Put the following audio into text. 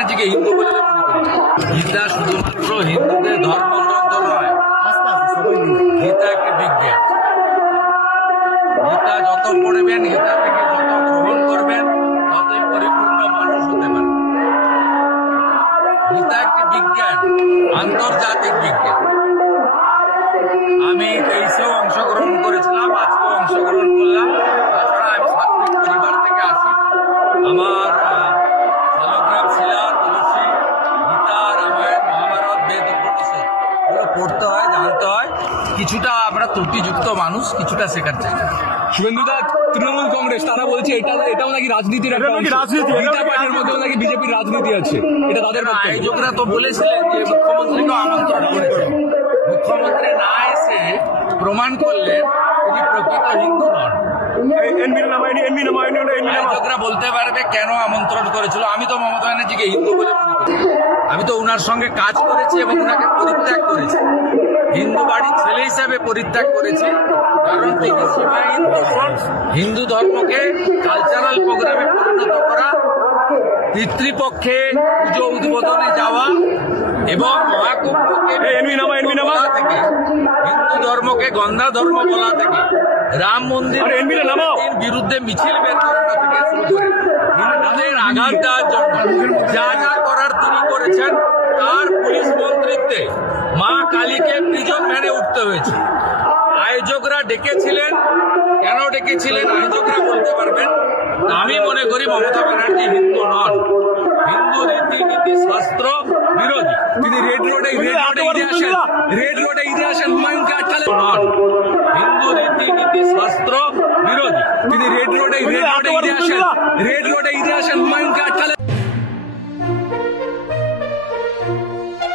ব্যানার্জিকে হিন্দু বলে মনে করি। গীতা শুধুমাত্র হিন্দুদের ধর্মগ্রন্থ নয়, গীতা একটা বিজ্ঞান। গীতা যত পড়বেন, গীতা থেকে যত গ্রহণ করবেন, ততই পরিপূর্ণ মানুষ হতে পারে। গীতা একটি বিজ্ঞান, আন্তর্জাতিক বিজ্ঞান। আমি 23-এও অংশগ্রহণ করেছিলাম, আজকেও অংশগ্রহণ করলাম। তাছাড়া আমি সাত্বিক পরিবার থেকে আসি। আমার শালগ্রাম, শিলা, তুলসী, গীতা, রামায়ণ, মহাভারত, বেদ, উপনিষদ এগুলো পড়তে হয়, জানতে হয়। কিছুটা আমরা ত্রুটিযুক্ত মানুষ, কিছুটা শেখার চাই। শুভেন্দুদা, তৃণমূল কংগ্রেস তারা বলছে এটাও নাকি রাজনীতির একটা অংশ। গীতা পাঠের মধ্যেও নাকি বিজেপির রাজনীতি আছে, এটা তাদের আয়োজকরা তো বলেছিলেন যে মুখ্যমন্ত্রীকেও আমন্ত্রণ করেছেন। মুখ্যমন্ত্রী না এসে প্রমাণ করলেন তিনি প্রকৃত হিন্দু নন। আয়োজকরা বলতে পারবে কেন আমন্ত্রণ করেছিল। আমি তো মমতা ব্যানার্জিকে হিন্দু বলে মনে করি। আমি তো ওনার সঙ্গে কাজ করেছি এবং ওনাকে পরিত্যাগ করেছি, হিন্দু বাড়ির ছেলে হিসাবে পরিত্যাগ করেছি। কারণ তিনি সীমাহীন দোষণ, হিন্দু ধর্মকে কালচারাল প্রোগ্রামে পরিণত করা, পিতৃপক্ষে পুজো উদ্বোধনে যাওয়া এবং মহাকুম্ভকে বলা থেকে, হিন্দু ধর্মকে গন্ধা ধর্ম বলা থেকে, রাম মন্দির বিরুদ্ধে মিছিল বের করানো থেকে শুরু করে হিন্দুদের আঘাত দেওয়ার জন্য যা যা করার তিনি করেছেন, তার পুলিশ মন্ত্রিত্বে মা কালীকে প্রিজন ভ্যানে উঠতে হয়েছে। আয়োজকরা ডেকেছিলেন, কেন ডেকেছিলেন আয়োজকরা বলতে পারবেন। আমি মনে করি মমতা ব্যানার্জি হিন্দু নন, হিন্দু রীতিনীতি শাস্ত্র বিরোধী। তিনি রেড রোডে আসেন, রেড